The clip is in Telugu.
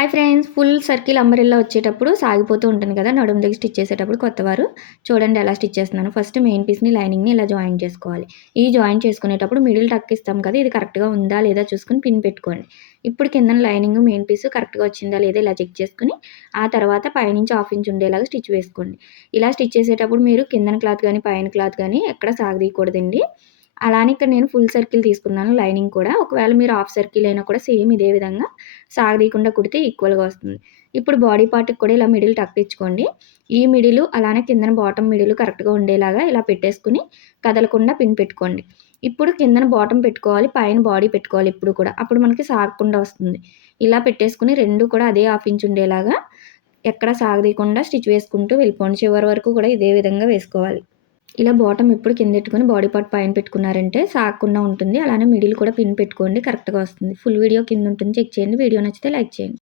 Hi friends full circle umbrella వచ్చేటప్పుడు సాగిపోతూ ఉంటుంది కదా నడుము దగ్గర స్టిచ్ చేసేటప్పుడు కొత్తవారు. చూడండి ఎలా స్టిచ్ చేస్తున్నాను. ఫస్ట్ మెయిన్ పీస్ని లైనింగ్ని ఇలా జాయిన్ చేసుకోవాలి. ఈ జాయిన్ చేసుకునేటప్పుడు మిడిల్ టక్ ఇస్తాం కదా ఇది కరెక్ట్గా ఉందా లేదా చూసుకుని పిన్ పెట్టుకోండి. ఇప్పుడు కింద లైనింగ్ మెయిన్ పీస్ కరెక్ట్గా వచ్చిందా లేదా ఇలా చెక్ చేసుకుని ఆ తర్వాత పైనుంచి హాఫ్ ఇంచ్ ఉండేలాగా స్టిచ్ వేసుకోండి. ఇలా స్టిచ్ చేసేటప్పుడు మీరు కిందన క్లాత్ కానీ పైన క్లాత్ కానీ ఎక్కడ సాగదీయకూడదండి. అలానే ఇక్కడ నేను ఫుల్ సర్కిల్ తీసుకున్నాను లైనింగ్ కూడా. ఒకవేళ మీరు హాఫ్ సర్కిల్ అయినా కూడా సేమ్ ఇదే విధంగా సాగదీయకుండా కుడితే ఈక్వల్గా వస్తుంది. ఇప్పుడు బాడీ పార్ట్కి కూడా ఇలా మిడిల్ టక్ ఈ మిడిల్ అలానే కిందన బాటమ్ మిడిల్ కరెక్ట్గా ఉండేలాగా ఇలా పెట్టేసుకుని కదలకుండా పిన్ పెట్టుకోండి. ఇప్పుడు కిందన బాటమ్ పెట్టుకోవాలి పైన బాడీ పెట్టుకోవాలి ఇప్పుడు కూడా. అప్పుడు మనకి సాగకుండా వస్తుంది. ఇలా పెట్టేసుకుని రెండు కూడా అదే హాఫ్ ఇంచ్ ఉండేలాగా ఎక్కడ సాగదీయకుండా స్టిచ్ వేసుకుంటూ వెళ్ళిపోండి. చివరి వరకు కూడా ఇదే విధంగా వేసుకోవాలి. ఇలా బాటమ్ ఎప్పుడు కింద పెట్టుకొని బాడీ పార్ట్ పైన పెట్టుకున్నారంటే సాగకుండా ఉంటుంది. అలానే మిడిల్ కూడా పిన్ పెట్టుకోండి కరెక్ట్గా వస్తుంది. ఫుల్ వీడియో కింద ఉంటుంది. చెక్ చేయండి. వీడియో నచ్చితే లైక్ చేయండి.